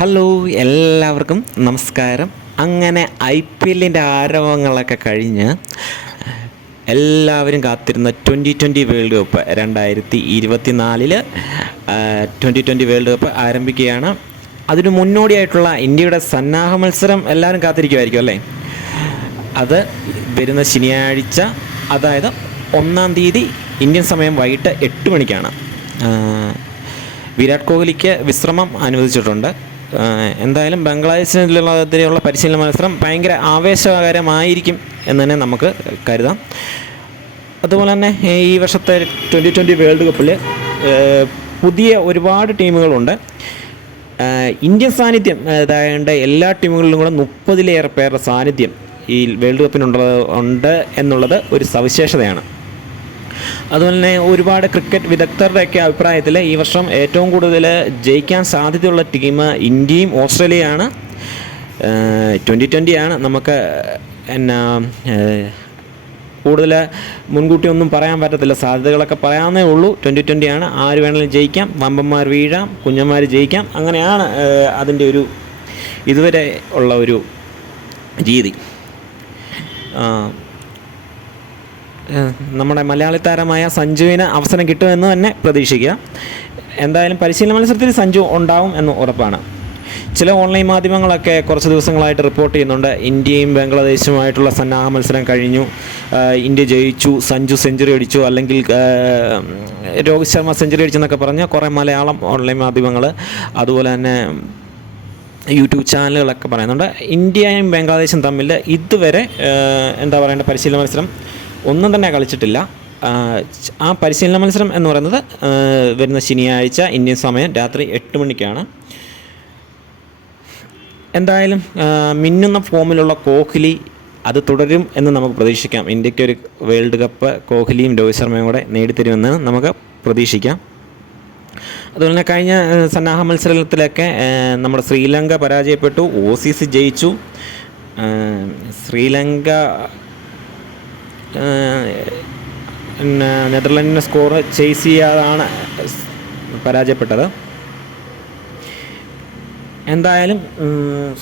Hello, എല്ലാവർക്കും നമസ്കാരം. അങ്ങനെ IPLൻ്റെ ആരവങ്ങളൊക്കെ കഴിഞ്ഞ് എല്ലാവരും കാത്തിരുന്ന 2020 വേൾഡ് കപ്പ് 2024 2020 വേൾഡ് കപ്പ് ആരംഭിക്കുകയാണ്. അതിന് മുന്നോടിയായിട്ടുള്ള ഇന്ത്യയുടെ സന്നാഹ മത്സരം എല്ലാവരും കാത്തിരിക്കുമായിരിക്കും അല്ലേ? അത് വരുന്ന ശനിയാഴ്ച, അതായത് 1-ാം തീയതി ഇന്ത്യൻ സമയം വൈകിട്ട് 8 മണിക്കാണ്. വിരാട് കോഹ്ലിക്ക് വിശ്രമം അനുവദിച്ചിട്ടുണ്ട്. എന്തായാലും ബംഗ്ലാദേശിനെതിരെയുള്ള പരിശീലന മത്സരം ഭയങ്കര ആവേശകരമായിരിക്കും എന്ന് തന്നെ നമുക്ക് കരുതാം. അതുപോലെ തന്നെ ഈ വർഷത്തെ 2020 വേൾഡ് കപ്പിൽ പുതിയ ഒരുപാട് ടീമുകളുണ്ട്. ഇന്ത്യൻ സാന്നിധ്യം അതായത് എല്ലാ ടീമുകളിലും കൂടെ 30-ലേറെ പേരുടെ സാന്നിധ്യം ഈ വേൾഡ് കപ്പിനുണ്ട് എന്നുള്ളത് ഒരു സവിശേഷതയാണ്. അതുപോലെ തന്നെ ഒരുപാട് ക്രിക്കറ്റ് വിദഗ്ധരുടെയൊക്കെ അഭിപ്രായത്തിൽ ഈ വർഷം ഏറ്റവും കൂടുതൽ ജയിക്കാൻ സാധ്യതയുള്ള ടീം ഇന്ത്യയും ഓസ്ട്രേലിയയാണ്. 2020 ആണ്. നമുക്ക് കൂടുതൽ മുൻകൂട്ടി ഒന്നും പറയാൻ പറ്റത്തില്ല, സാധ്യതകളൊക്കെ പറയാവുന്നേ ഉള്ളൂ. 2020 ആണ്. ആര് വേണമെങ്കിലും ജയിക്കാം, വമ്പന്മാർ വീഴാം, കുഞ്ഞന്മാർ ജയിക്കാം. അങ്ങനെയാണ് അതിൻ്റെ ഒരു ഇതുവരെ ഉള്ള ഒരു രീതി. നമ്മുടെ മലയാളി താരമായ സഞ്ജുവിന് അവസരം കിട്ടുമെന്ന് തന്നെ പ്രതീക്ഷിക്കുക. എന്തായാലും പരിശീലന മത്സരത്തിൽ സഞ്ജു ഉണ്ടാവും എന്ന് ഉറപ്പാണ്. ചില ഓൺലൈൻ മാധ്യമങ്ങളൊക്കെ കുറച്ച് ദിവസങ്ങളായിട്ട് റിപ്പോർട്ട് ചെയ്യുന്നുണ്ട്, ഇന്ത്യയും ബംഗ്ലാദേശുമായിട്ടുള്ള സന്നാഹ മത്സരം കഴിഞ്ഞു, ഇന്ത്യ ജയിച്ചു, സഞ്ജു സെഞ്ചുറി അടിച്ചു, അല്ലെങ്കിൽ രോഹിത് ശർമ്മ സെഞ്ചുറി അടിച്ചെന്നൊക്കെ പറഞ്ഞ് കുറേ മലയാളം ഓൺലൈൻ മാധ്യമങ്ങൾ അതുപോലെ തന്നെ യൂട്യൂബ് ചാനലുകളൊക്കെ പറയുന്നുണ്ട്. ഇന്ത്യയും ബംഗ്ലാദേശും തമ്മിൽ ഇതുവരെ പരിശീലന മത്സരം ഒന്നും തന്നെ കളിച്ചിട്ടില്ല. ആ പരിശീലന മത്സരം എന്ന് പറയുന്നത് വരുന്ന ശനിയാഴ്ച ഇന്ത്യൻ സമയം രാത്രി 8 മണിക്കാണ്. എന്തായാലും മിന്നുന്ന ഫോമിലുള്ള കോഹ്ലി അത് തുടരും എന്ന് നമുക്ക് പ്രതീക്ഷിക്കാം. ഇന്ത്യക്കൊരു വേൾഡ് കപ്പ് കോഹ്ലിയും രോഹിത് ശർമ്മയും കൂടെ നേടിത്തരുമെന്ന് നമുക്ക് പ്രതീക്ഷിക്കാം. അതുപോലെ തന്നെ കഴിഞ്ഞ സന്നാഹ മത്സരത്തിലൊക്കെ നമ്മുടെ ശ്രീലങ്ക പരാജയപ്പെട്ടു, ഓസീസ് ജയിച്ചു. ശ്രീലങ്ക നെതർലൻഡിൻ്റെ സ്കോർ ചേസ് ചെയ്യാതാണ് പരാജയപ്പെട്ടത്. എന്തായാലും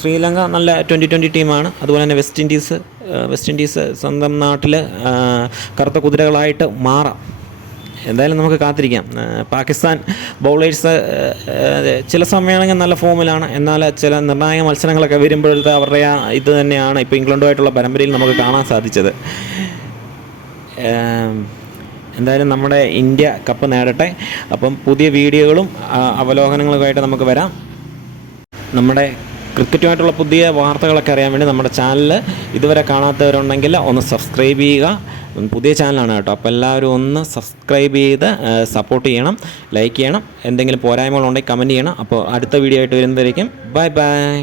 ശ്രീലങ്ക നല്ല 2020 ടീമാണ്. അതുപോലെ തന്നെ വെസ്റ്റ് ഇൻഡീസ് സ്വന്തം നാട്ടിൽ കറുത്ത കുതിരകളായിട്ട് മാറാം. എന്തായാലും നമുക്ക് കാത്തിരിക്കാം. പാകിസ്ഥാൻ ബൗളേഴ്സ് ചില സമയമാണെങ്കിൽ നല്ല ഫോമിലാണ്, എന്നാൽ ചില നിർണായക മത്സരങ്ങളൊക്കെ വരുമ്പോഴത്തെ അവരുടെ ഇത് തന്നെയാണ് ഇപ്പോൾ ഇംഗ്ലണ്ടുമായിട്ടുള്ള പരമ്പരയിൽ നമുക്ക് കാണാൻ സാധിച്ചത്. എന്തായാലും നമ്മുടെ ഇന്ത്യ കപ്പ് നേടട്ടെ. അപ്പം പുതിയ വീഡിയോകളും അവലോകനങ്ങളുമായിട്ട് നമുക്ക് വരാം. നമ്മുടെ ക്രിക്കറ്റുമായിട്ടുള്ള പുതിയ വാർത്തകളൊക്കെ അറിയാൻ വേണ്ടി നമ്മുടെ ചാനൽ ഇതുവരെ കാണാത്തവരുണ്ടെങ്കിൽ ഒന്ന് സബ്സ്ക്രൈബ് ചെയ്യുക. പുതിയ ചാനലാണ് കേട്ടോ, അപ്പോൾ എല്ലാവരും ഒന്ന് സബ്സ്ക്രൈബ് ചെയ്ത് സപ്പോർട്ട് ചെയ്യണം, ലൈക്ക് ചെയ്യണം. എന്തെങ്കിലും പോരായ്മകളുണ്ടെങ്കിൽ കമൻറ്റ് ചെയ്യണം. അപ്പോൾ അടുത്ത വീഡിയോ ആയിട്ട് വരുന്നതായിരിക്കും. Bye bye.